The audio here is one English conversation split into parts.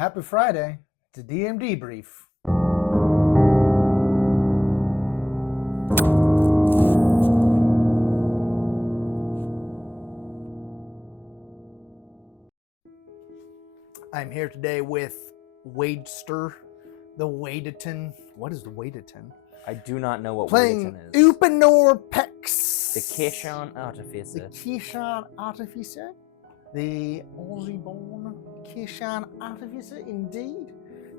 happy Friday to DM Debrief. I'm here today with Wadester, the Wadeton. What is the Wadeton? I do not know what Playing Wadeton is. Ūpånōr Pex. The Cation Artificer. The Cation Artificer. The Aussie-born Cation Artificer, indeed.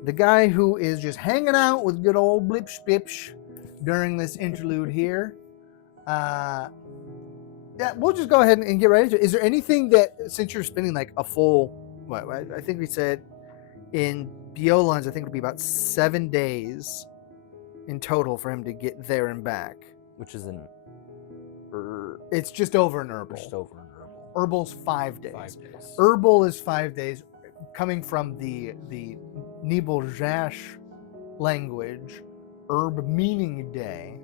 The guy who is just hanging out with good old Blipsh Bipsh during this interlude here. Yeah, we'll just go ahead and get right into it. Is there anything that, since you're spending like a full, I think we said in Bjolans, I think it'll be about 7 days in total for him to get there and back. Which is an... It's just over an Herbal. Just over an Herbal. Herbal's 5 days. 5 days. Herbal is 5 days, coming from the Nibeljash language, herb meaning day,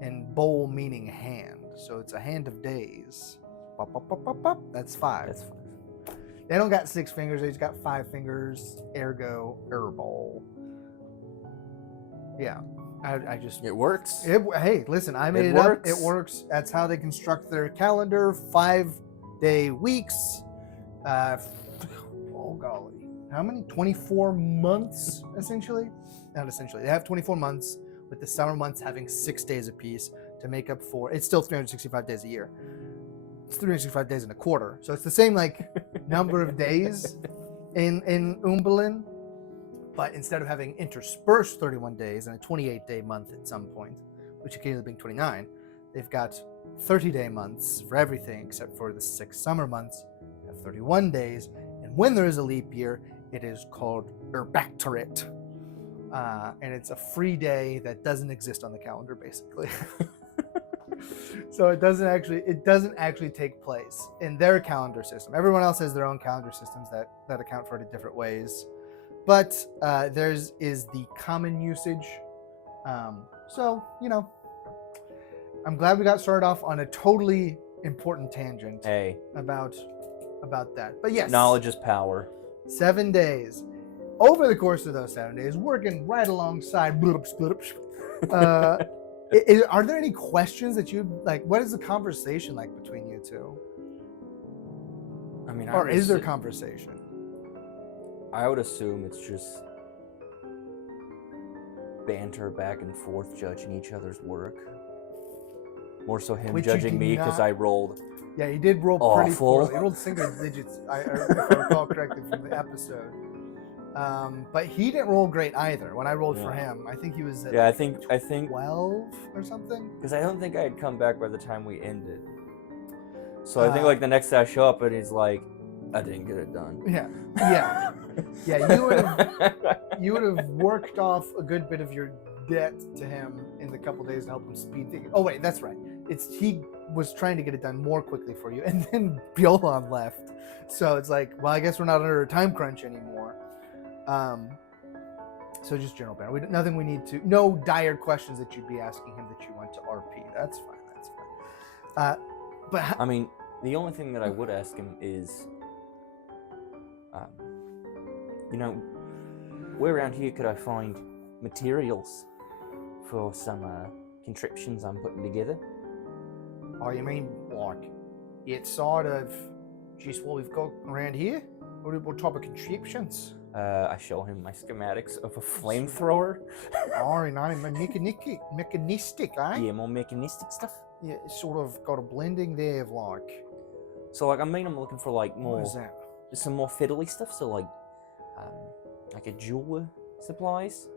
and bowl meaning hand. So it's a hand of days. Bop, bop, bop, bop, bop. That's 5. That's 5. They don't got 6 fingers, they just got 5 fingers, ergo, herbal. Yeah. I just... It works. Hey, listen, I made it up. It works. That's how they construct their calendar. 5-day weeks. Oh, golly. How many? 24 months, essentially? Not essentially. They have 24 months, with the summer months having 6 days apiece to make up for... It's still 365 days a year. It's 365 days in a quarter. So it's the same, like, number of days in Ūpånōr. But instead of having interspersed 31 days and a 28-day month at some point, which occasionally being 29, they've got 30-day months for everything except for the 6 summer months have 31 days. And when there is a leap year, it is called Erbactorit. And it's a free day that doesn't exist on the calendar, basically. So it doesn't actually take place in their calendar system. Everyone else has their own calendar systems that account for it in different ways. But theirs is the common usage. So, you know, I'm glad we got started off on a totally important tangent about that. But yes. Knowledge is power. 7 days. Over the course of those 7 days, working right alongside are there any questions that you like? What is the conversation like between you two? I mean, or is there conversation? I would assume it's just banter back and forth, judging each other's work. More so him judging me because I rolled. Yeah, he did roll awful. Pretty poorly. He rolled single digits, if I recall correctly from the episode. But he didn't roll great either. When I rolled for him, I think he was at I think 12 or something. Because I don't think I had come back by the time we ended. So I think like the next day I show up and he's like, I didn't get it done. Yeah. You would have worked off a good bit of your debt to him in the couple days to help him speed things. Oh wait, that's right. He was trying to get it done more quickly for you, and then Bjolon left. So it's like, well, I guess we're not under a time crunch anymore. So just general banter. Nothing we need to. No dire questions that you'd be asking him that you went to RP. That's fine. That's fine. But I mean, the only thing that I would ask him is, you know, where around here could I find materials for some contraptions I'm putting together? Oh, you mean like it's sort of just what we've got around here? What type of contraptions? I show him my schematics of a flamethrower. Oh, no, mechanistic, eh? Yeah, more mechanistic stuff. Yeah, it's sort of got a blending there of like. So like, I mean, I'm looking for like more. What is that? Some more fiddly stuff. So like a jeweler supplies.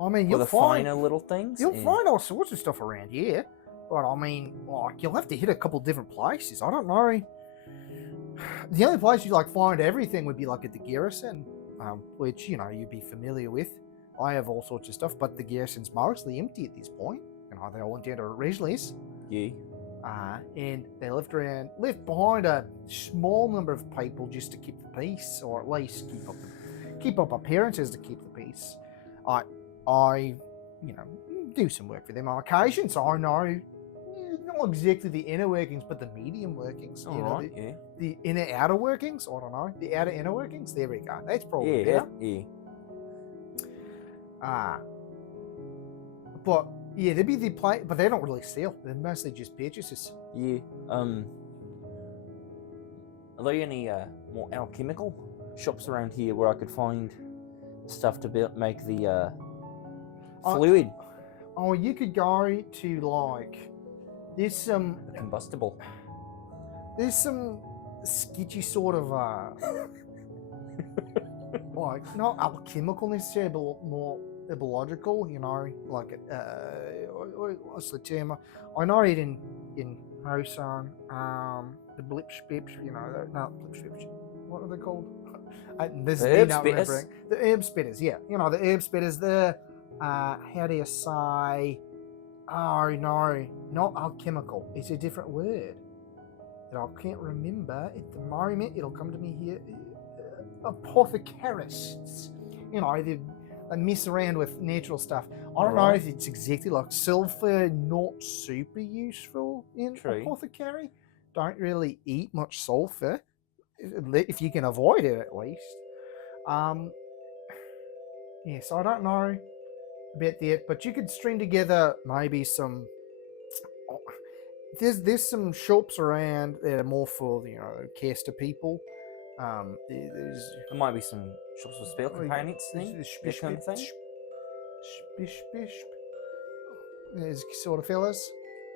I mean, you'll find finer little things. You'll find all sorts of stuff around here, but I mean, like you'll have to hit a couple different places. I don't know. The only place you like find everything would be like at the garrison, which you know you'd be familiar with. I have all sorts of stuff, but the garrison's mostly empty at this point. You know, they all went down to Ridley's. Yeah. And they left behind a small number of people just to keep the peace, or at least keep up appearances to keep the peace. I you know, do some work for them on occasion, so I know not exactly the inner workings, but the medium workings. All you know, right, yeah. the inner outer workings. I don't know. The outer inner workings. There we go. That's probably Yeah, better. yeah. But yeah, they'd be the play, but they don't really sell. They're mostly just purchases. Yeah. Are there any more alchemical shops around here where I could find stuff to make the fluid? Oh, you could go to like there's some Combustible. there's some sketchy sort of like not alchemical necessarily, but more biological. You know, like what's the term? I know it in Mōssărn, the blip spips. You know, not blip spips. What are they called? This The is me herb not spitters. remembering. The herb spitters, yeah. You know, the herb spitters, how do you say? Oh, no, not alchemical. It's a different word that I can't remember at the moment. It'll come to me here. Apothecarists. You know, they mess around with natural stuff. I don't know if it's exactly like sulfur, not super useful in True. apothecary. Don't really eat much sulfur if you can avoid it at least. Yeah, so I don't know about that, but you could string together maybe some. There's some shops around that are more for caster people. There's There might be some shops with spell components then. That kind of thing. There's sort of fellas.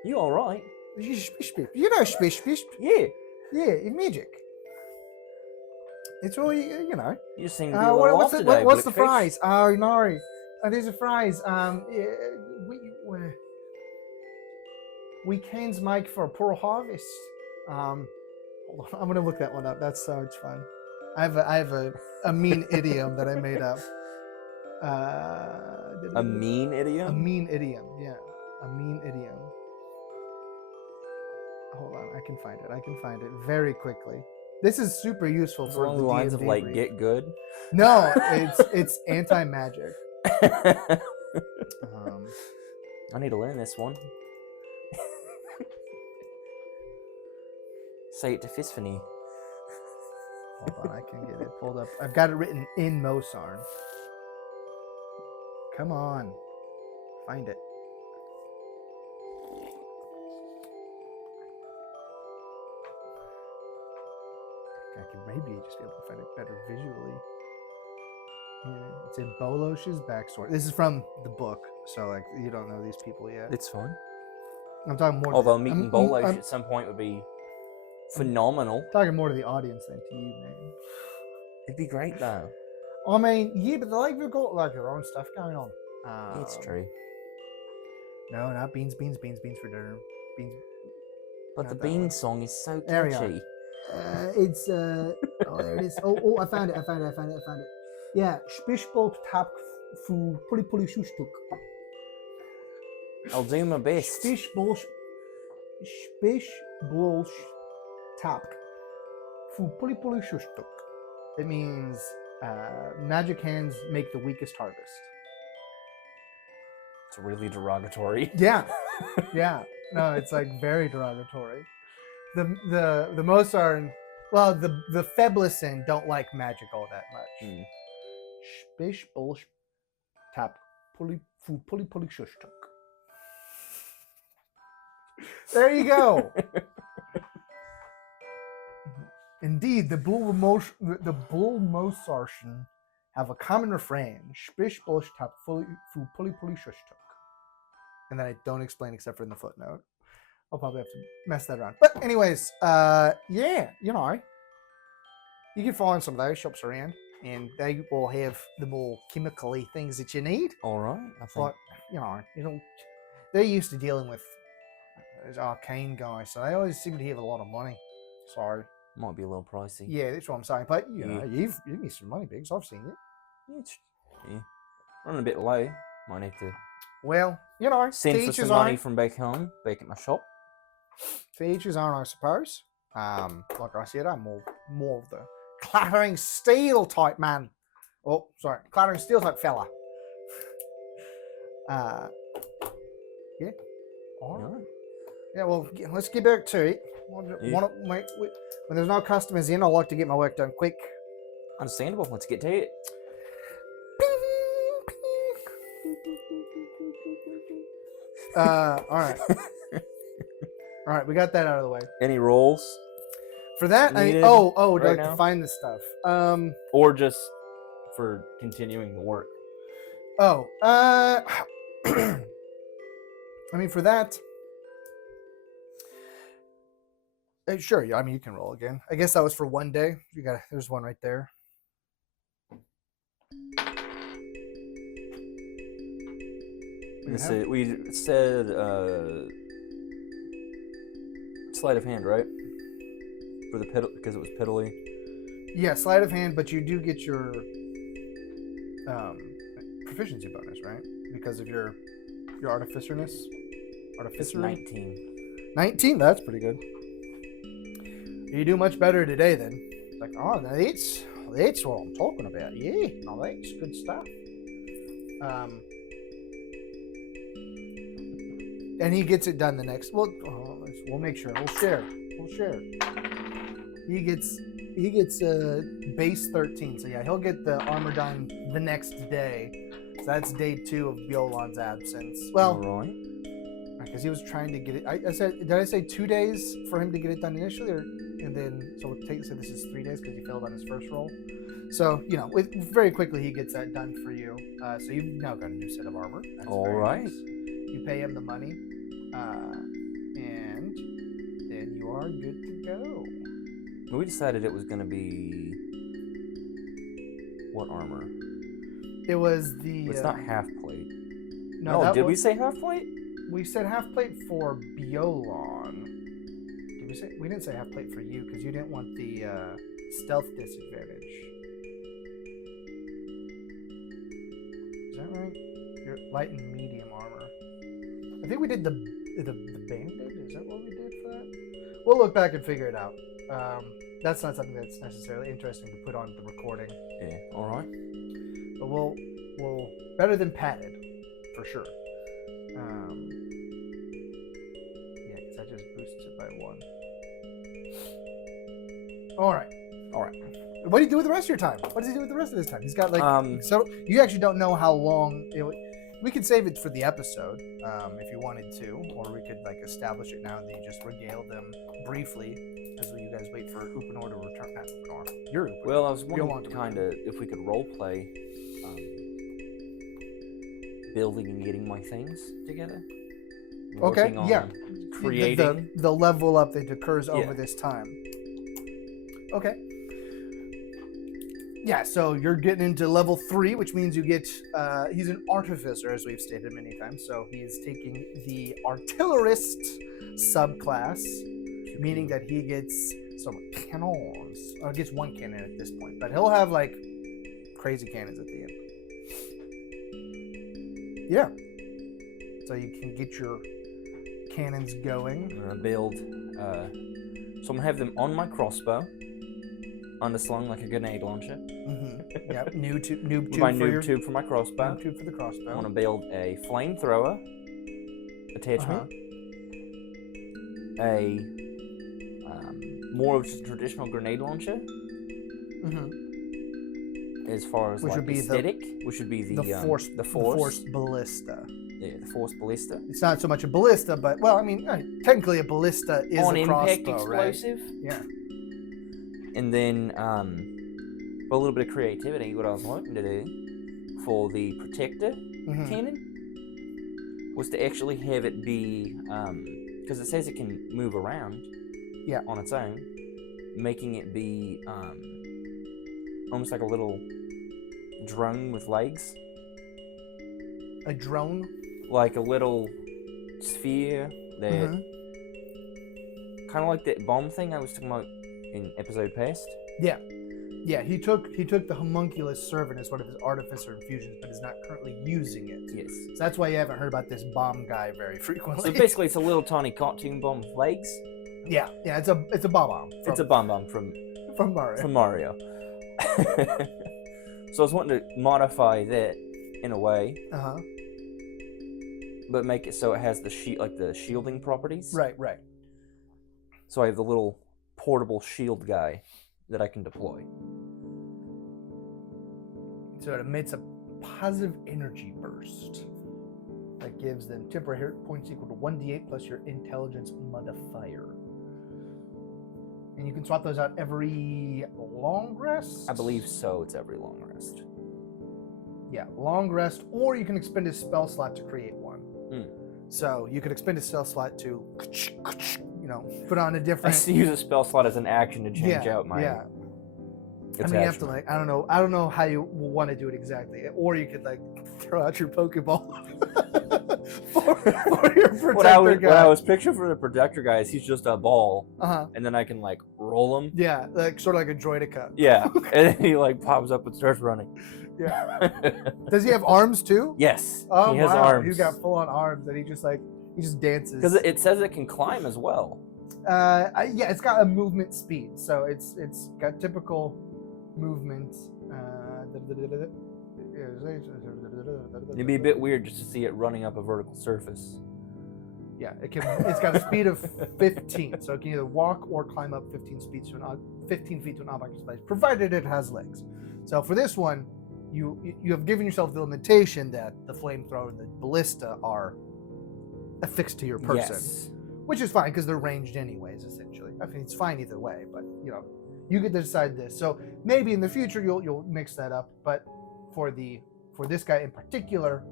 You all right? You know spish. Yeah. Yeah, in magic. It's all you know. You just seem to be a little off today, what's the Blickfish. phrase? Oh no, there's a phrase. We cans make for a poor harvest. Hold on, I'm gonna look that one up. That's so much fun. I have a mean idiom that I made up. A mean idiom? A mean idiom, yeah. A mean idiom. Hold on, I can find it very quickly. This is super useful It's for along the the lines DM of like debrief. get good. No, it's anti-magic. I need to learn this one. Say it to Fisphony. Hold on, I can get it pulled up. I've got it written in Mōssărn. Come on, find it. I can maybe just be able to find it better visually. Yeah, it's in Bolosh's backstory. This is from the book, so like you don't know these people yet. It's fine. I'm talking more. Although meeting Bolosh I'm at some point would be phenomenal. talking more to the audience than to you, man. It'd be great though. I mean, yeah, but they've got like their own stuff going on. It's true. No, not beans for dinner. Beans. But not the that Bean one. song is so There we are. catchy. It's oh, there it is. Oh, I found it. Yeah, Spischbolt tap fu puli shustuk. I'll do my best. Spischbolsch tap fu puli shustuk. It means magic hands make the weakest harvest. It's really derogatory. Yeah, yeah. No, it's like very derogatory. The Mōssărn, well, the Feblisen don't like magic all that much. Spish bolsh tap puli shustuk. There you go. Indeed, the Bull Mōssārn have a common refrain: Spish bolsh tap puli shustuk. And then I don't explain except for in the footnote. I'll probably have to mess that around. But anyways, yeah, you know, you can find some of those shops around, and they will have the more chemically things that you need. All right, I think. But you know, they're used to dealing with those arcane guys, so they always seem to have a lot of money. So Might be a little pricey. yeah, that's what I'm saying. But you know, Yeah. you need some money, Biggs. I've seen it. Yeah. Running a bit low. Might need to Well, you know, send to for each some his money own. from back home, back at my shop. To each his own, I suppose. Like I said, I'm more of the clattering steel type man. Oh, sorry, clattering steel type fella. Yeah. All right. Alright. Yeah, well, let's get back to it. When there's no customers in, I like to get my work done quick. Understandable. Let's get to it. All right. All right, we got that out of the way. Any rolls? For that, Needed like now? to find this stuff. Or just for continuing the work? I mean, for that, sure. Yeah, I mean, you can roll again. I guess that was for one day. There's one right there. We said sleight of hand, right? For the pedal, because it was piddly. Yeah, sleight of hand, but you do get your proficiency bonus, right? Because of your artificerness. It's 19. 19. That's pretty good. You do much better today then. It's like, oh, that's what I'm talking about. Yeah, no, that's good stuff. And he gets it done the next. We'll make sure. We'll share. He gets base 13. So yeah, he'll get the armor done the next day. So that's day 2 of Bjolon's absence. Well, right. Because he was trying to get it. Did I say 2 days for him to get it done initially, so this is 3 days because he failed on his first roll. So very quickly he gets that done for you. So you've now got a new set of armor. That's all very right. nice. You pay him the money, and then you are good to go. We decided it was going to be what armor? It was the. It's not half plate. No, did we say half plate? We said half plate for Bjolon. Did we say? We didn't say half plate for you because you didn't want the stealth disadvantage. Is that right? Your light and medium armor. I think we did the bandit. Is that what we did for that? We'll look back and figure it out. That's not something that's necessarily interesting to put on the recording. Yeah. All right. But we'll better than padded for sure. Yeah, because that just boosts it by 1. All right. What do you do with the rest of your time? What does he do with the rest of his time? He's got so you actually don't know how long we could save it for the episode if you wanted to, or we could establish it now and then you just regale them briefly as you guys wait for Ūpånōr to return. Not Ūpånōr. You're Ūpånōr. Well, I was wondering kind of if we could role play building and getting my things together. Okay, yeah. Creating the level up that occurs over this time. Okay. Yeah, so you're getting into level 3, which means you get, he's an artificer, as we've stated many times. So he's taking the artillerist subclass, meaning that he gets some cannons. Gets 1 cannon at this point, but he'll have crazy cannons at the end. Yeah. So you can get your cannons going. I'm gonna build, so I'm gonna have them on my crossbow. Underslung like a grenade launcher. Mm-hmm. Yeah, noob tube my noob tube for my crossbow. Noob tube for the crossbow. I want to build a flamethrower attachment. A more of just a traditional grenade launcher. As far as which would be aesthetic, which would be the forced ballista. Yeah, the forced ballista. It's not so much a ballista, but technically a ballista is on a impact crossbow, explosive. Right? Yeah. And then, for a little bit of creativity, what I was wanting to do for the protector cannon was to actually have it be, because it says it can move around on its own, making it be almost like a little drone with legs. A drone? Like a little sphere that, kind of like that bomb thing I was talking about in episode past. Yeah. He took the homunculus servant as one of his artificer infusions, but is not currently using it. Yes. So that's why you haven't heard about this bomb guy very frequently. So basically, it's a little tiny cartoon bomb with legs. Yeah. It's a bomb. It's a bomb from Mario. From Mario. So I was wanting to modify that in a way. but make it so it has the shielding properties. Right. So I have the little portable shield guy that I can deploy. So it emits a positive energy burst that gives them temporary hit points equal to 1d8 plus your intelligence modifier. And you can swap those out every long rest? I believe so. It's every long rest. Yeah, long rest, or you can expend a spell slot to create one. Mm. So you could expend a spell slot to, put on a different. I use a spell slot as an action to change out my. Yeah. I mean, you have to I don't know how you will want to do it exactly, or you could throw out your Pokeball for your protector What I was picturing for the protector guy is he's just a ball, and then I can roll him. Yeah, sort of like a Droidica. Yeah, and then he pops up and starts running. Yeah. Does he have arms too? Yes. Oh, he has wow. arms. He's got full on arms, and he just dances. Because it says it can climb as well. Yeah, it's got a movement speed, so it's got typical movement. It'd be a bit weird just to see it running up a vertical surface. Yeah, it's got a speed of 15, so it can either walk or climb up 15 feet to an object place, provided it has legs. So for this one, you have given yourself the limitation that the flamethrower and the ballista are affixed to your person, Yes. which is fine because they're ranged anyways. Essentially, I mean it's fine either way, but you get to decide this. So maybe in the future you'll mix that up, but for this guy in particular,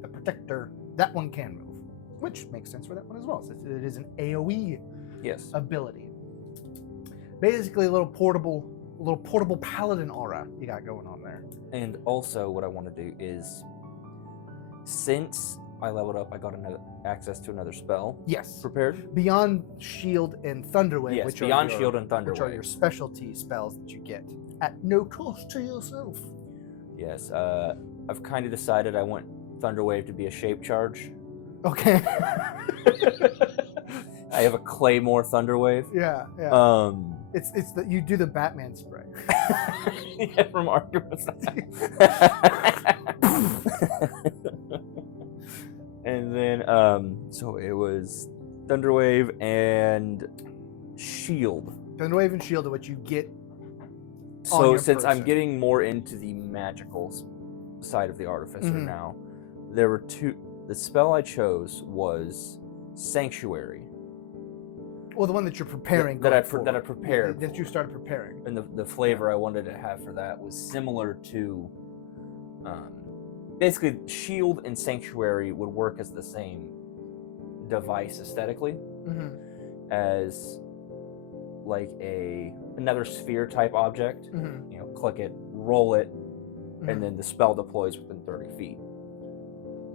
the protector, that one can move, which makes sense for that one as well, since it is an AoE ability. Basically, a little portable paladin aura you got going on there. And also, what I want to do is, since I leveled up, I got access to another spell. Yes. Prepared. Beyond Shield and Thunderwave, Yes. which Beyond are Shield and Thunderwave, which are your specialty spells that you get at no cost to yourself. Yes. I've kind of decided I want Thunderwave to be a shape charge. Okay. I have a Claymore Thunderwave. Yeah. It's that you do the Batman spray. Yeah, from Arkham Asylum. And then, so it was Thunderwave and Shield. Thunderwave and Shield are what you get. So since I'm getting more into the magical side of the Artificer now, there were two. The spell I chose was Sanctuary. Well, the one that you're preparing. That I prepared. That you started preparing. And the flavor I wanted to have for that was similar to, basically, Shield and Sanctuary would work as the same device aesthetically, as another sphere type object. Click it, roll it, and then the spell deploys within 30 feet.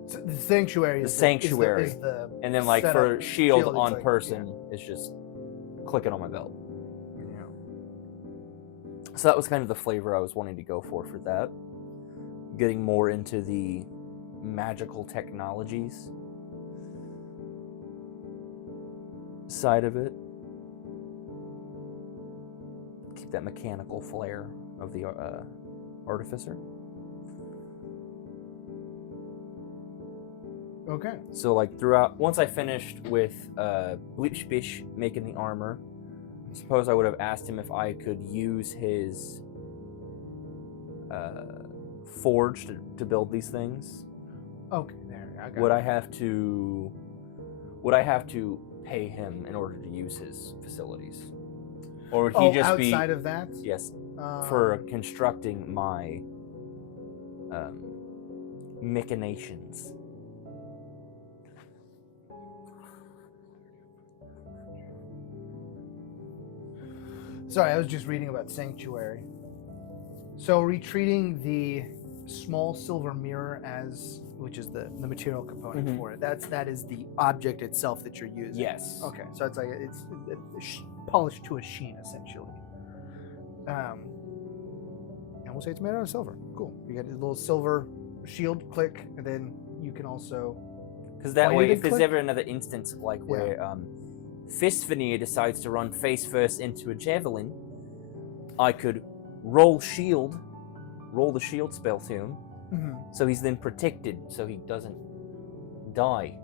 So the Sanctuary. Is the and then for Shield on person, it's just click it on my belt. Yeah. So that was kind of the flavor I was wanting to go for that. Getting more into the magical technologies side of it. Keep that mechanical flair of the Artificer. Okay. So throughout, once I finished with Bleachbish making the armor, I suppose I would have asked him if I could use his forge to build these things. Okay, there. I got Would I have to pay him in order to use his facilities, or would he just be outside of that? Yes, for constructing my machinations. Sorry, I was just reading about Sanctuary. So retreating the small silver mirror which is the material component for it. That is the object itself that you're using. Yes. Okay, so it's it's polished to a sheen essentially. And we'll say it's made out of silver. Cool. You get a little silver shield click, and then you can also. Because that way, if there's ever another instance where Fistveneer decides to run face first into a javelin, I could roll the shield spell to him, so he's then protected, so he doesn't die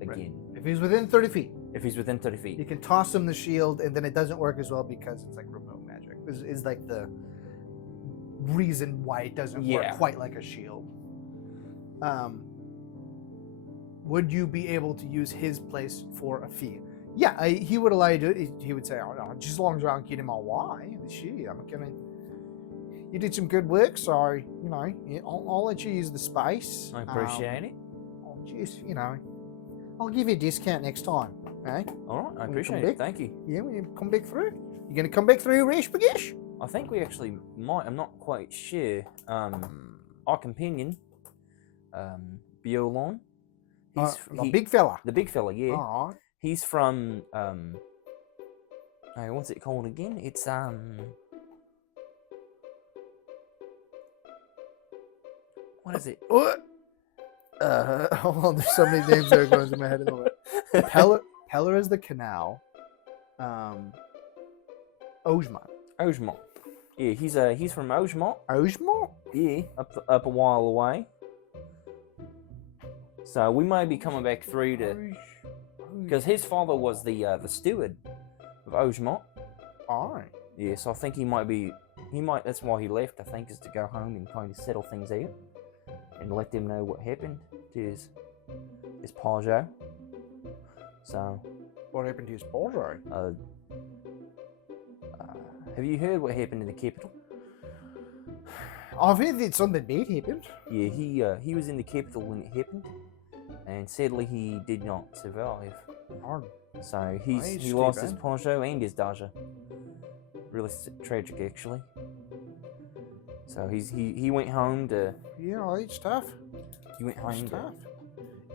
again. If he's within 30 feet, If he's within 30 feet. you can toss him the shield, and then it doesn't work as well because it's like remote magic. Is like the reason why it doesn't work quite like a shield. Would you be able to use his place for a fee? Yeah, he would allow you to do it. He would say, "Oh no, just as long as I don't get him away, shit, I'm gonna. You did some good work, so you know, I'll let you use the space. I appreciate it. I'll just, you know, I'll give you a discount next time. Okay? All right, I When you appreciate come it. Thank you. Yeah, when you come back through, you gonna come back through, Respite? I think we actually might. I'm not quite sure. Our companion, Bjorn. The big fella. The big fella, yeah. All right. He's from hey, what's it called again? It's what is it? What? Hold on, there's so many names that are going through my head at the moment. Peller is the canal. Ūpånōr. Ūpånōr. Yeah, he's from Ūpånōr. Ūpånōr? Yeah, up a while away. So we may be coming back through to, because his father was the steward of Ūpånōr. Alright. Yeah, so I think he might. That's why he left. I think is to go home and kind of settle things out, and let them know what happened to his Pajot. So. What happened to his Pajot? Have you heard what happened in the capital? I've heard that something bad happened. Yeah, he was in the capital when it happened, and sadly he did not survive. So he lost his Pajot and his Daja. Really tragic, actually. So he went home to. Yeah, it's tough. He went home to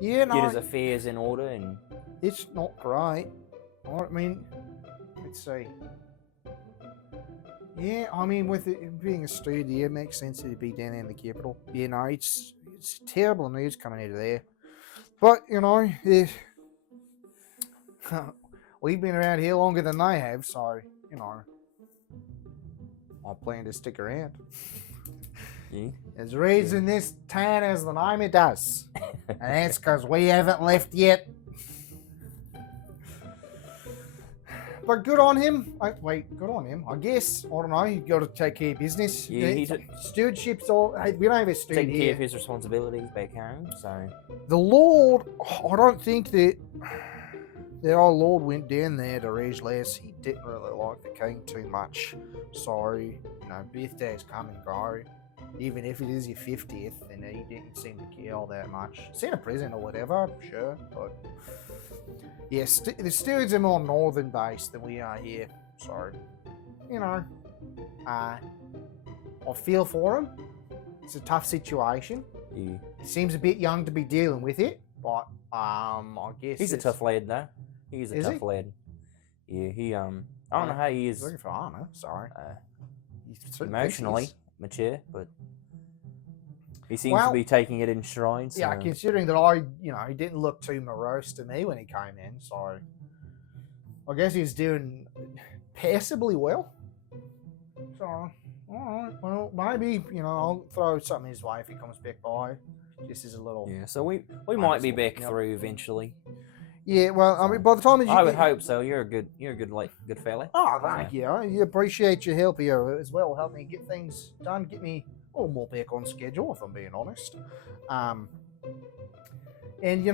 get his affairs in order, and it's not great. I mean, let's see. Yeah, I mean, with it being a studio, it makes sense to be down in the capital. You know, it's terrible news coming out of there. But, you know, we've been around here longer than they have, so, you know, I plan to stick around. yeah. There's a reason this town has the name it does. And that's because we haven't left yet. But good on him. Good on him. I guess. I don't know. You got to take care of business. Yeah, stewardship's all. Hey, we don't have a steward taking here. care of his responsibilities back home. So the Lord, I don't think that our Lord went down there to raise less. He didn't really like the king too much. So, you know, birthdays come and go. Even if it is your 50th, and he didn't seem to care all that much. Send a present or whatever, sure, but. Yes, the stewards are more northern based than we are here, so, you know, I feel for him. It's a tough situation. Yeah. He seems a bit young to be dealing with it, but I guess he's a tough lad, though. He's a tough lad. Yeah, I don't know how he is. Looking for honor, sorry. Emotionally mature, but he seems to be taking it in stride. So. Yeah, considering that he didn't look too morose to me when he came in, so I guess he's doing passably well. So, all right, well, maybe, I'll throw something his way if he comes back by, just as a little. Yeah, so we might be back through eventually. Yeah, well, I mean, by the time I would hope so. You're a good fella. Oh, thank you. I appreciate your help here as well. Help me get things done. Get me a little more back on schedule, if I'm being honest. And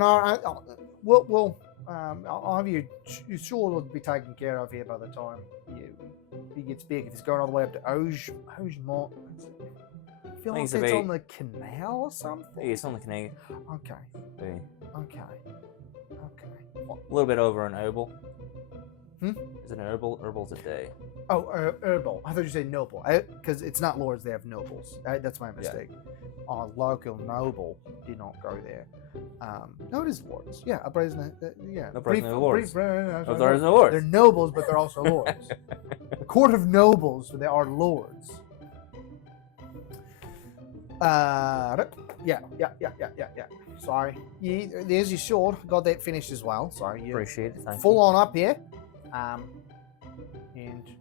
I'll have you sure will be taken care of here by the time he gets back. If he's going all the way up to Ūpånōr. I feel like it's on the canal or something. Yeah, it's on the canal. Okay. Yeah. Okay. A little bit over an herbal. Hmm? Is it an herbal? Herbal's a day. Oh, herbal. I thought you said noble. Because it's not lords, they have nobles. That's my mistake. Yeah. Our local noble did not go there. No, it is lords. Yeah, yeah. No, no lords. There is no lords. They're nobles, but they're also lords. The court of nobles, they are lords. Yeah. Sorry. There's your sword. Got that finished as well. Sorry. Appreciate it. Thank full you. on up here. And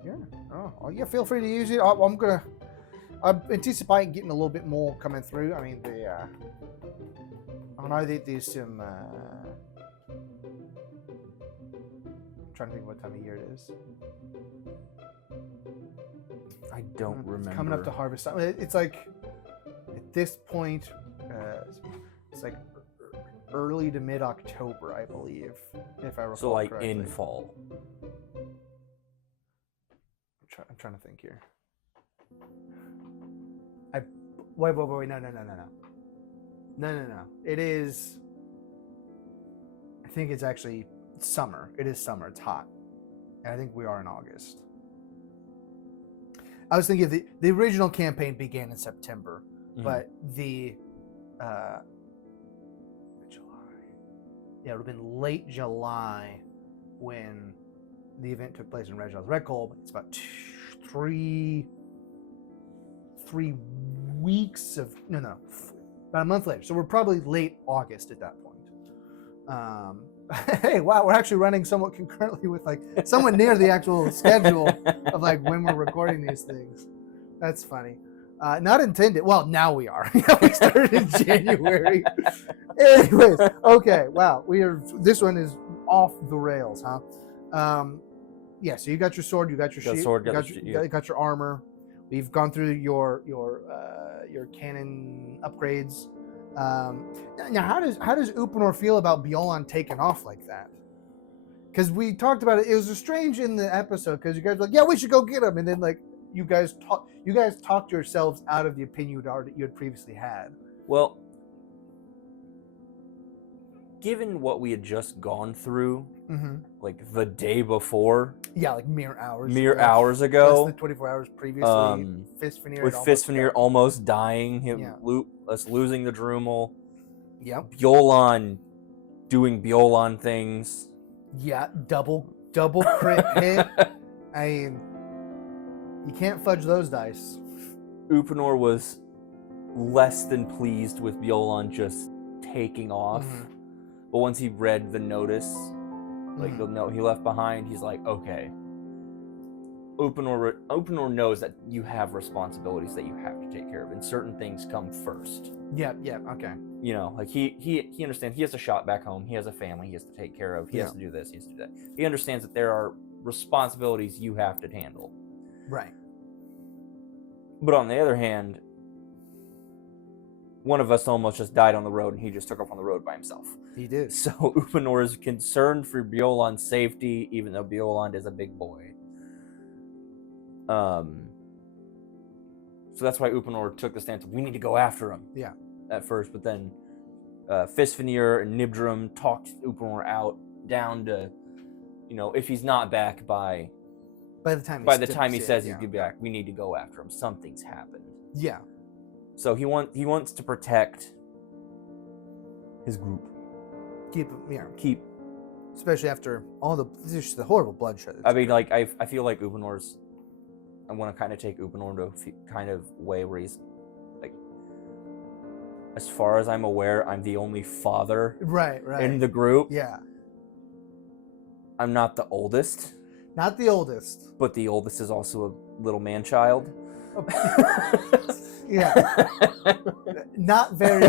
yeah. Oh, yeah. Feel free to use it. I'm anticipating getting a little bit more coming through. I mean, I know that there's some trying to think what time of year it is. I don't remember. It's coming up to harvest time. It's like at this point, it's like early to mid-October, I believe, if I recall So like correctly. in fall. I'm trying to think here. Wait, no. It is. I think it's actually summer. It is summer. It's hot, and I think we are in August. I was thinking the original campaign began in September, but the July. Yeah, it would have been late July when the event took place in Reginald's Red Colb. It's about 3 weeks of about a month later. So we're probably late August at that point. Hey, wow, we're actually running somewhat concurrently with like somewhat near the actual schedule of like when we're recording these things. That's funny. Not intended. Well, now we are. We started in January. Anyways, okay. Wow, this one is off the rails, huh? Yeah. So you got your sword. You got your shield. You got your armor. We've gone through your cannon upgrades. Now, how does Ūpånōr feel about Bjolon taking off like that? Because we talked about it. It was strange in the episode because you guys were like, yeah, we should go get him, and then like you guys talked yourselves out of the opinion you had previously had. Well, given what we had just gone through, like the day before. Yeah, like mere hours ago. Less than 24 hours previously. Fistfenir with Fistfenir almost dying, us losing the Drumel. Yep. Bjolon doing Bjolon things. Yeah, double crit hit. I mean, you can't fudge those dice. Ūpånōr was less than pleased with Bjolon just taking off. But once he read the notice, like the note he left behind, he's like, okay. Ūpånōr knows that you have responsibilities that you have to take care of, and certain things come first. Yeah, okay. You know, like he understands he has a shop back home, he has a family he has to take care of, he has to do this, he has to do that. He understands that there are responsibilities you have to handle. Right. But on the other hand, one of us almost just died on the road, and he just took off on the road by himself. He did. So Ūpånōr is concerned for Bjolon's safety, even though Bjolon is a big boy. So that's why Ūpånōr took the stance of, we need to go after him. Yeah. At first, but then Fistfenir and Nibdrum talked Ūpånōr out down to, if he's not back by the time he says he's gonna be back, we need to go after him. Something's happened. Yeah. So he wants to protect his group. Keep. Especially after all the horrible bloodshed. I mean, like I feel like Ūpånōr's. I want to kind of take Ūpånōr to a kind of way where he's like, as far as I'm aware, I'm the only father right in the group. Yeah. I'm not the oldest. Not the oldest. But the oldest is also a little man-child. Yeah. Not very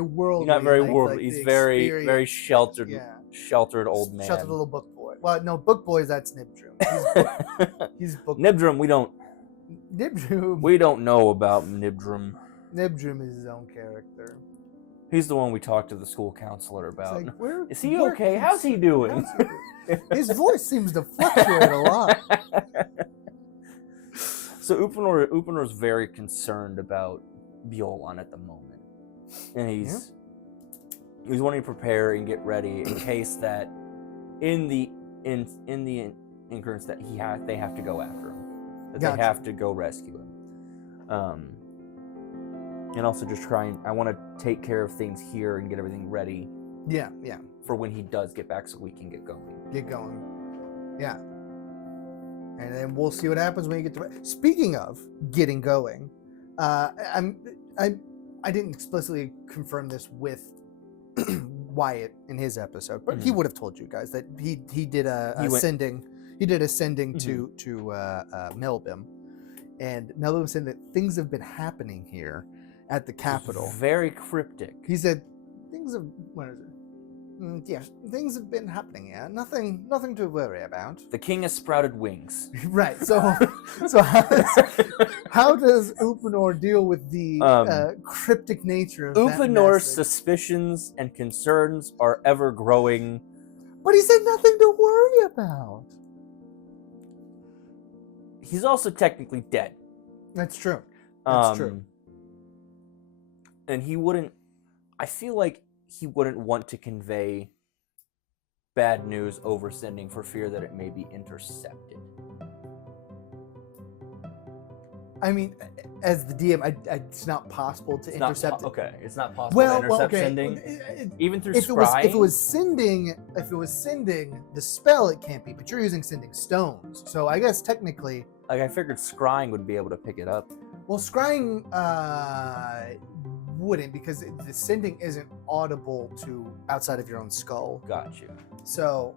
worldly. Not very worldly. Like he's very sheltered. Yeah. Sheltered old man. Sheltered little book boy. Well, no, book boys. That's Nibdrum. He's book. Nibdrum. We don't know about Nibdrum. Nibdrum is his own character. He's the one we talked to the school counselor about. Like, is he okay? How's he doing? His voice seems to fluctuate a lot. So Ūpånōr is very concerned about Bjolon at the moment, and he's wanting to prepare and get ready in case that in the incurrence that they have to go after him, that they have to go rescue him, and also just I want to take care of things here and get everything ready. Yeah. For when he does get back, so we can get going. Yeah. And then we'll see what happens when you get to. Speaking of getting going, I didn't explicitly confirm this with Wyatt in his episode, but he would have told you guys that he did ascending to Melbim, and Melbim said that things have been happening here at the capital. Very cryptic. He said things have. What is it? Yes, things have been happening here. Nothing to worry about. The king has sprouted wings. Right. So how does Ūpōnōr deal with the cryptic nature of that Ūpōnōr's message? suspicions and concerns are ever growing. But he said nothing to worry about. He's also technically dead. That's true. That's true. And he wouldn't. I feel like he wouldn't want to convey bad news over sending for fear that it may be intercepted. I mean, as the DM, it's not possible to intercept it. Okay, it's not possible to intercept sending, even through scrying. If it was sending the spell, it can't be. But you're using sending stones, so I guess technically. Like I figured, scrying would be able to pick it up. Well, scrying wouldn't, because the sending isn't audible to outside of your own skull. Got you. So,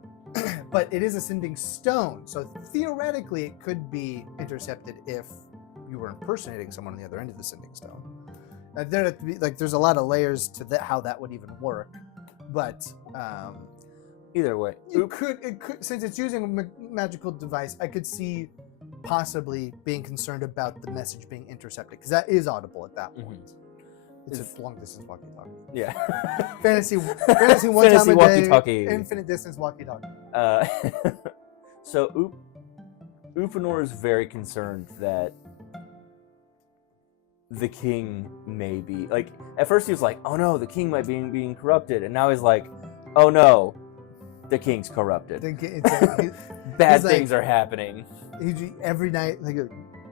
but it is a sending stone, so theoretically it could be intercepted if you were impersonating someone on the other end of the sending stone. There's a lot of layers to that, how that would even work, but either way, it could, since it's using a magical device, I could see possibly being concerned about the message being intercepted, because that is audible at that point. It's a long distance walkie-talkie. Yeah. fantasy one Fantasy time a walkie-talkie. day, infinite distance walkie-talkie. So Ūpōnōr is very concerned that the king may be, like, at first he was like, oh no, the king might be being corrupted, and now he's like, oh no, the king's corrupted. Bad things are happening. Every night they go,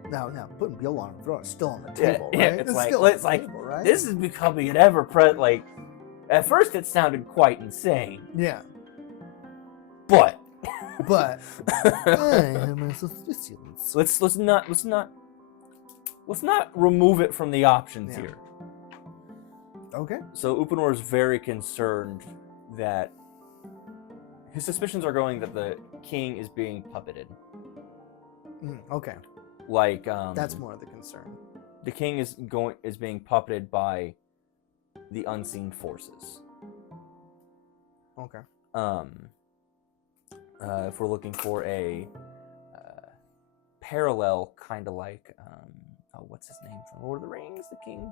no, putting Bill on the throne is still on the table, yeah, right? it's like, table, right? This is becoming an ever-present, like, at first it sounded quite insane. Yeah. But I have my suspicions. Let's not remove it from the options here. Okay. So Ūpōnōr is very concerned that his suspicions are going that the king is being puppeted. Okay. Like that's more of the concern. The king is being puppeted by the unseen forces. Okay. If we're looking for a parallel, kind of like what's his name from Lord of the Rings, the king?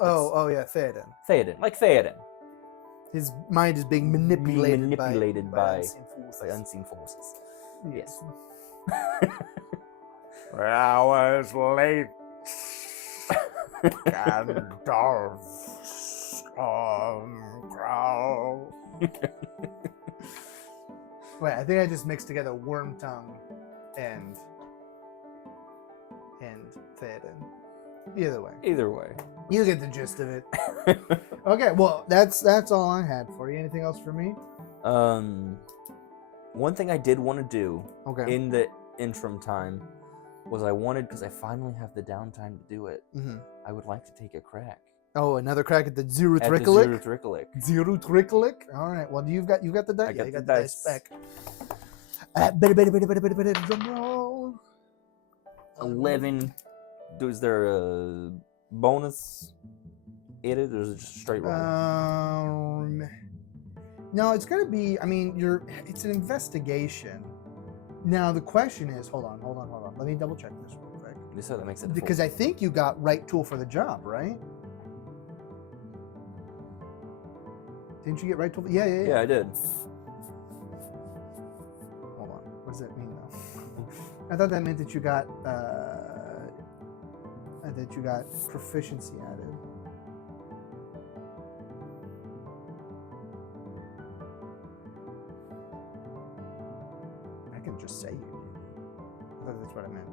Oh yeah, Theoden. Theoden. His mind is being manipulated by unseen forces. Yes. Hours late. Gandalf growl. Wait, I think I just mixed together Wormtongue and Theoden. Either way. You get the gist of it. Okay, well, that's all I had for you. Anything else for me? One thing I did want to do in the interim time was because I finally have the downtime to do it. I would like to take a crack. Oh, another crack at the dzirtutrtikalik? Dzirtutrtikalik? All right. Well, you got the dice. I got the dice back. Drum roll. 11. Is there a bonus added, or is it just straight roll? No, it's gonna be. I mean, it's an investigation. Now the question is, hold on. Let me double check this real quick. So that makes it because I think you got right tool for the job, right? Didn't you get right tool? Yeah. Yeah, I did. Hold on. What does that mean though? I thought that meant that you got proficiency added. I can just say you did. I thought that's what I meant.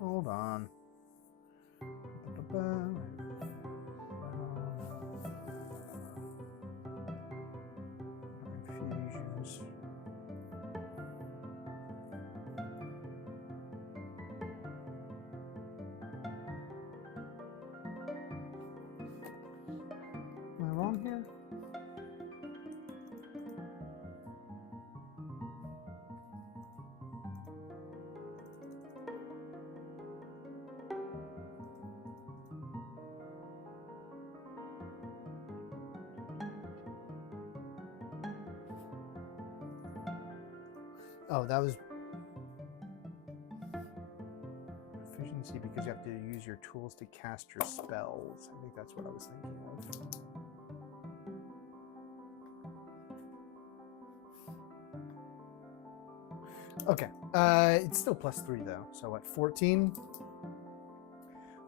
Hold on. Confusions. Am I wrong here? Oh, that was proficiency because you have to use your tools to cast your spells. I think that's what I was thinking of. Okay, it's still +3 though. So what, 14?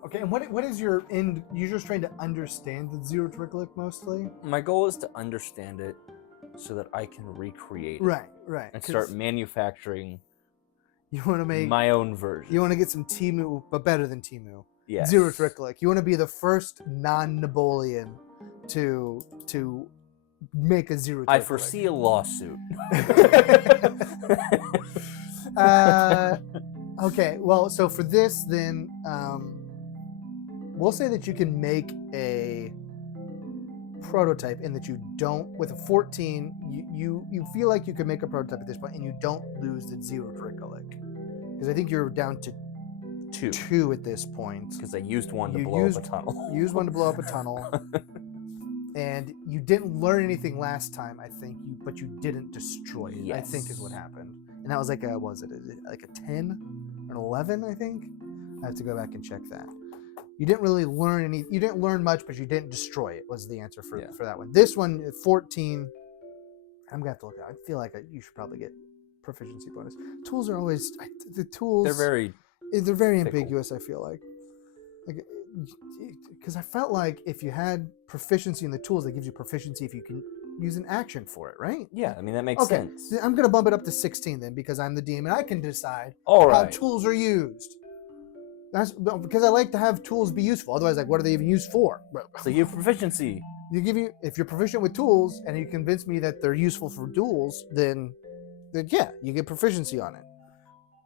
Okay, and what is your end? You're just trying to understand the dzirtutrtikalik mostly? My goal is to understand it so that I can recreate it. Right. And start manufacturing You want to make my own version. You want to get some Timu, but better than Timu. Yes. Dzirtutrtikalik. You want to be the first non-Nabolian to make a dzirtutrtikalik. I foresee a lawsuit. Okay, well, so for this, then we'll say that you can make a prototype, and that you don't, with a 14, you feel like you can make a prototype at this point, and you don't lose the dzirtutrtikalik, because I think you're down to 2 at this point. Because I used one to You blow used- up a tunnel. You used one to blow up a tunnel, and you didn't learn anything last time, I think, but you didn't destroy it. I think is what Yes. happened, and that was like a like a 10 or an 11, I think. I have to go back and check that. You didn't really learn any. You didn't learn much, but you didn't destroy it. Was the answer for that one. This one, 14. I'm gonna have to look at it. I feel like you should probably get proficiency bonus. Tools are always the tools. They're very fickle. Ambiguous. I feel like because I felt like if you had proficiency in the tools, that gives you proficiency if you can use an action for it, right? Yeah, I mean that makes sense. I'm gonna bump it up to 16 then, because I'm the DM and I can decide All how right. tools are used. That's because I like to have tools be useful. Otherwise, like, what are they even used for? So you have proficiency. If you're proficient with tools and you convince me that they're useful for duels, then yeah, you get proficiency on it.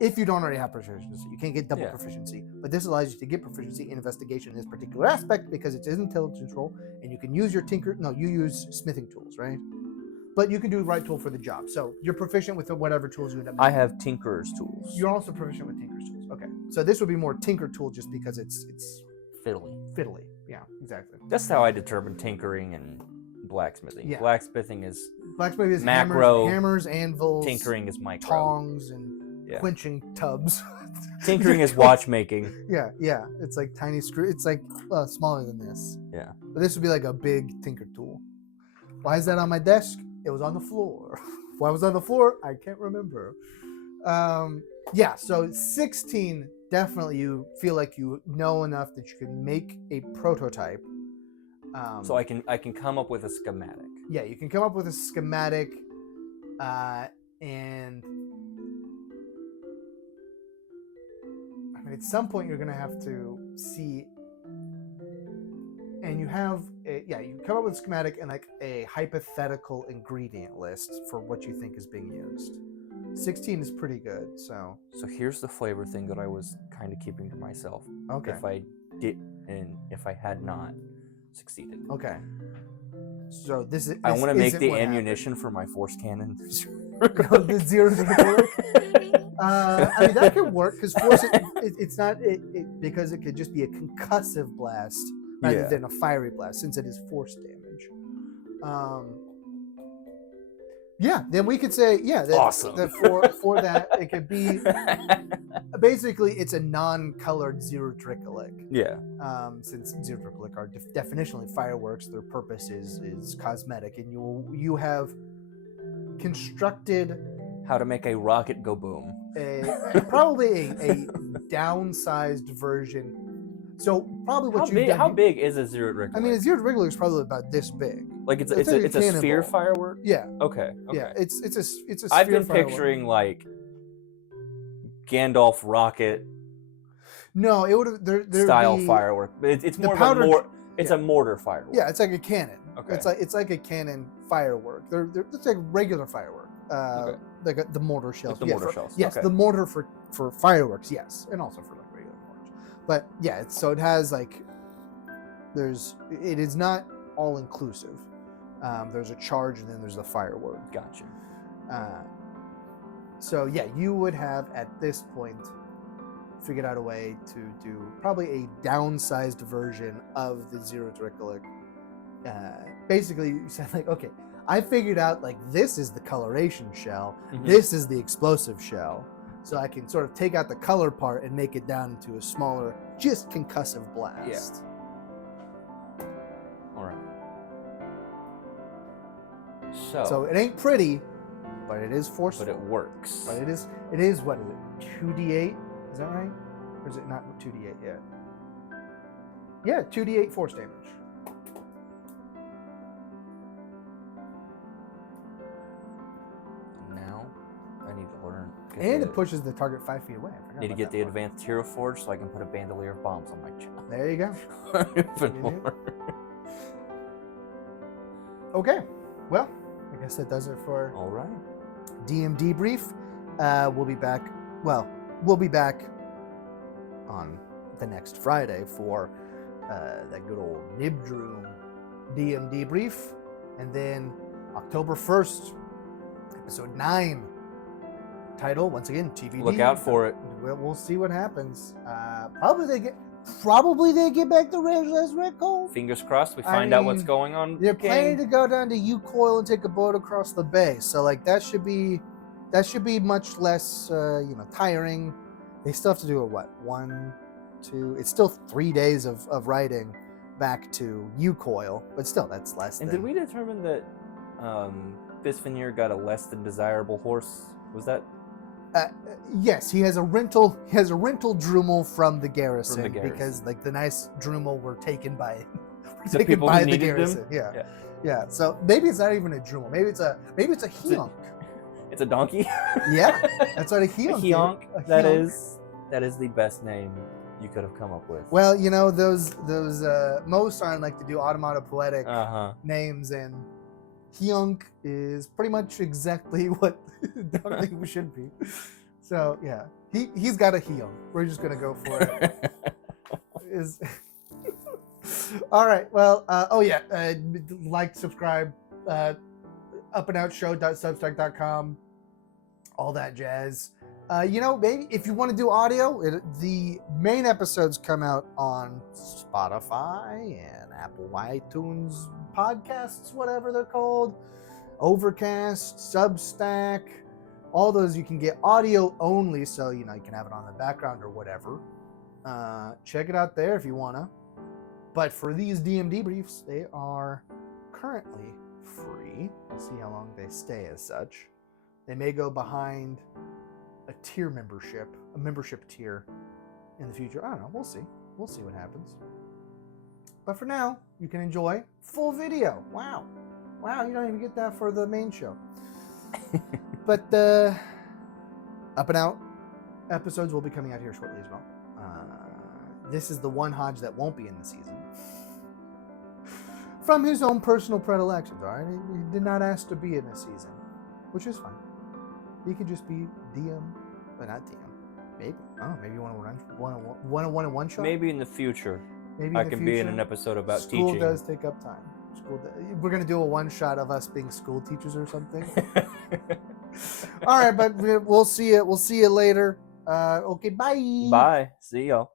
If you don't already have proficiency, you can't get double proficiency. But this allows you to get proficiency in investigation in this particular aspect because it's intelligence roll, and you can use your you use smithing tools, right? But you can do the right tool for the job. So you're proficient with whatever tools you end up I using. have Tinker's tools. You're also proficient with Tinker's tools. Okay. So this would be more Tinker tool just because it's Fiddly. fiddly. Yeah, exactly. That's how I determine tinkering and blacksmithing. Yeah. Blacksmithing is Blacksmith is Macro. hammers, anvils, tinkering is micro. tongs, and quenching tubs. Tinkering is watchmaking. Yeah. It's like tiny screw. It's like smaller than this. Yeah. But this would be like a big tinker tool. Why is that on my desk? It was on the floor. Why was it on the floor? I can't remember. Yeah, so 16, definitely you feel like you know enough that you can make a prototype. So I can come up with a schematic. Yeah, you can come up with a schematic, and I mean, at some point you're gonna have to see, and you have you come up with a schematic and like a hypothetical ingredient list for what you think is being used. 16 is pretty good. So here's the flavor thing that I was kind of keeping to myself. okay, If I did, and if I had not succeeded. okay. So this I want to make isn't the what ammunition for my force cannon. happened. The zero. I mean, that could work because force it's not because it could just be a concussive blast rather than a fiery blast, since it is force damage. Yeah, then we could say that, Awesome. that for that it could be basically it's a non-colored dzirtutrtikalik. Yeah. Since dzirtutrtikalik are definitionally fireworks, their purpose is cosmetic, and you have constructed How to make a rocket go boom. probably a downsized version. So probably what you've done. How big is a dzirtutrtikalik? I mean, a dzirtutrtikalik is probably about this big. Like it's it's a like a it's a sphere cannonball. firework. Yeah. Okay. Yeah. It's a sphere I've been firework. picturing like Gandalf rocket No, it would have style firework, but it's the more powdered- of a mortar firework. Yeah, it's like a cannon. Okay. It's like a cannon firework. It's like regular firework. Okay. Like the mortar shells. Like the mortar shells. Yes, Okay. the mortar for fireworks. Yes, and also for like regular mortars. But yeah, so it has like it is not all inclusive. There's a charge and then there's the firework. Gotcha. So yeah, you would have at this point figured out a way to do probably a downsized version of the dzirtutrtikalik. Basically, you said like, okay, I figured out like this is the coloration shell, Mhm. this is the explosive shell. So I can sort of take out the color part and make it down into a smaller, just concussive blast. All right. So it ain't pretty, but it is forceful. But it works. But it is what is it? 2d8? Is that right? Or is it not 2d8 yet? Yeah, 2d8 force damage. Now I need to learn. And it pushes the target 5 feet away. I forgot Need to about get that the part. advanced hero forge so I can put a bandolier of bombs on my chest. There you go. Ūpōnōr. Okay. Well, I guess that does it for All right. DM Debrief. We'll be back. Well, we'll be back on the next Friday for that good old Nibdroom DM Debrief. And then October 1st, episode 9. Title, once again, TBD. Look out for it. We'll see what happens. Probably they get back to Rangeless Red Cold. Fingers crossed we I find out what's mean, going on. They're King. planning to go down to Ūpōnōr and take a boat across the bay. So like that should be much less tiring. They still have to do a what? 1, 2. It's still 3 days of riding back to Ūpōnōr, but still that's less. And than, did we determine that Bisfenir got a less than desirable horse? Was that yes, he has a rental Drumel from the garrison, garrison. because like the nice Drumel were taken by The people who needed them? Yeah. So maybe it's not even a Drumel. Maybe it's a Hyonk. It's a donkey? Yeah, that's what a A Hyonk is. Hyonk. A That Hyonk. is the best name you could have come up with. Well, those Mōssărn like to do automatopoetic Uh-huh. names, and Hyonk is pretty much exactly what donkey should be. So yeah, he's got a Hyonk. We're just gonna go for it. Is all right. Well, like, subscribe, Ūpōnōrshow.substack.com, all that jazz. Maybe if you want to do audio, the main episodes come out on Spotify and Apple iTunes podcasts, whatever they're called, Overcast, Substack, all those you can get audio only, so you can have it on the background or whatever. Check it out there if you wanna. But for these DM debriefs, they are currently free. We'll see how long they stay as such. They may go behind a membership tier in the future. I don't know. We'll see. We'll see what happens. But for now, you can enjoy full video. Wow, you don't even get that for the main show. But Up and Out episodes will be coming out here shortly as well. This is the one Hodge that won't be in the season. From his own personal predilections, all right? He did not ask to be in this season, which is fine. He could just be DM, but not DM. Maybe. Oh, maybe you want to run one in one shot? Maybe in the future. Maybe I in the can be in future. an episode about School teaching. does take up time. We're going to do a one shot of us being school teachers or something. All right, but we'll see you. We'll see you later. Okay, bye. Bye. See y'all.